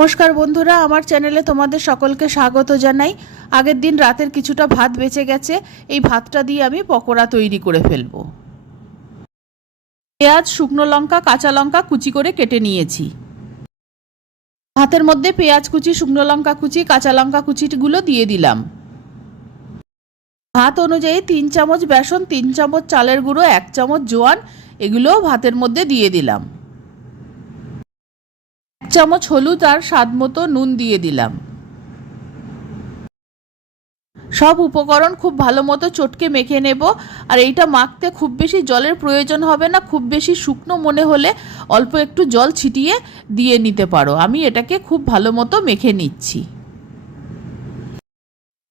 নমস্কার বন্ধুরা, আমার চ্যানেলে তোমাদের সকলকে স্বাগত জানাই। আগের দিন রাতের কিছুটা ভাত বেঁচে গেছে, এই ভাতটা দিয়ে আমি পকোড়া তৈরি করে ফেলব। পেঁয়াজ, শুকনো লঙ্কা, কাঁচা লঙ্কা কুচি করে কেটে নিয়েছি। ভাতের মধ্যে পেঁয়াজ কুচি, শুকনো লঙ্কা কুচি, কাঁচা লঙ্কা কুচিগুলো দিয়ে দিলাম। ভাত অনুযায়ী 3 চামচ বেসন, 3 চামচ চালের গুঁড়ো, 1 চামচ জোয়ান এগুলোও ভাতের মধ্যে দিয়ে দিলাম। 1 চামচ হলুদ আর স্বাদ মতো নুন দিয়ে দিলাম। সব উপকরণ খুব ভালো মতো চটকে মেখে নেব। আর এইটা মাখতে খুব বেশি জলের প্রয়োজন হবে না, খুব বেশি শুকনো মনে হলে অল্প একটু জল ছিটিয়ে দিয়ে নিতে পারো। আমি এটাকে খুব ভালো মতো মেখে নিচ্ছি।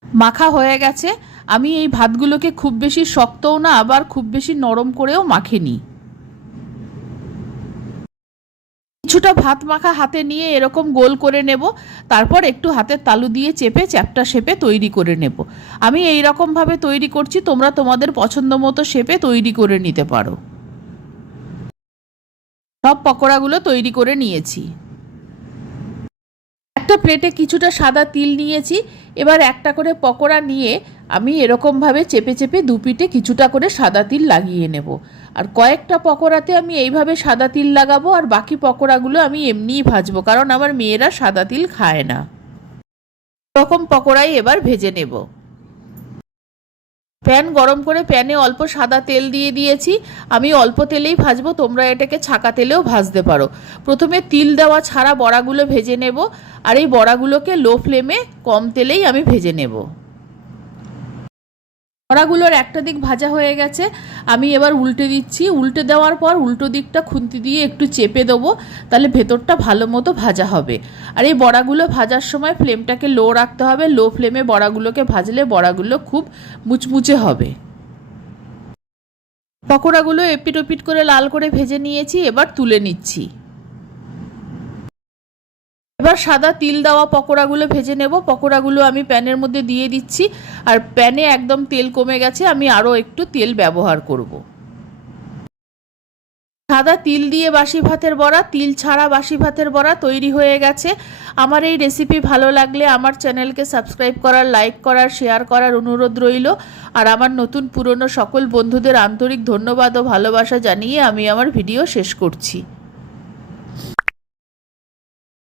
মাখা হয়ে গেছে। আমি এই ভাতগুলোকে খুব বেশি শক্তও না আবার খুব বেশি নরম করেও মাখিনি। কিছুটা ভাত মাখা হাতে নিয়ে এরকম গোল করে নেব, তারপর একটু হাতের তালু দিয়ে চেপে চ্যাপ্টা শেপে তৈরি করে নেব। আমি এই রকমভাবে তৈরি করছি, তোমরা তোমাদের পছন্দ মতো শেপে তৈরি করে নিতে পারো। সব পকোড়াগুলো তৈরি করে নিয়েছি। একটা প্লেটে কিছুটা সাদা তিল নিয়েছি। এবার একটা করে পকোড়া নিয়ে আমি এরকমভাবে চেপে চেপে দুপিঠে কিছুটা করে সাদা তিল লাগিয়ে নেব। আর কয়েকটা পকোড়াতে আমি এইভাবে সাদা তিল লাগাবো, আর বাকি পকোড়াগুলো আমি এমনিই ভাজবো, কারণ আমার মেয়েরা সাদা তিল খায় না। এরকম পকোড়াই এবার ভেজে নেব। প্যান গরম করে প্যানে অল্প সাদা তেল দিয়ে দিয়েছি। আমি অল্প তেলেই ভাজবো, তোমরা এটাকে ছাকা তেলেও ভাজতে পারো। প্রথমে তিল দেওয়া ছাড়া বড়াগুলো ভেজে নেব, আর এই বড়াগুলোকে লো ফ্লেমে কম তেলেই আমি ভেজে নেব। বড়াগুলোর একটা দিক ভাজা হয়ে গেছে, আমি এবার উল্টে দিচ্ছি। উল্টে দেওয়ার পর উল্টো দিকটা খুন্তি দিয়ে একটু চেপে দেবো, তাহলে ভেতরটা ভালো মতো ভাজা হবে। আর এই বড়াগুলো ভাজার সময় ফ্লেমটাকে লো রাখতে হবে। লো ফ্লেমে বড়াগুলোকে ভাজলে বড়াগুলো খুব মুচমুচে হবে। পকোড়াগুলো এপিট ওপিট করে লাল করে ভেজে নিয়েছি, এবার তুলে নিচ্ছি। এবার সাদা তিল দেওয়া পকোড়াগুলো ভেজে নেব। পকোড়াগুলো আমি প্যানের মধ্যে দিয়ে দিচ্ছি, আর প্যানে একদম তেল কমে গেছে, আমি আরও একটু তেল ব্যবহার করব। সাদা তিল দিয়ে বাসি ভাতের বড়া, তিল ছাড়া বাসি ভাতের বড়া তৈরি হয়ে গেছে। আমার এই রেসিপি ভালো লাগলে আমার চ্যানেলকে সাবস্ক্রাইব করার, লাইক করার, শেয়ার করার অনুরোধ রইল। আর আমার নতুন পুরনো সকল বন্ধুদের আন্তরিক ধন্যবাদ ও ভালোবাসা জানিয়ে আমি আমার ভিডিও শেষ করছি।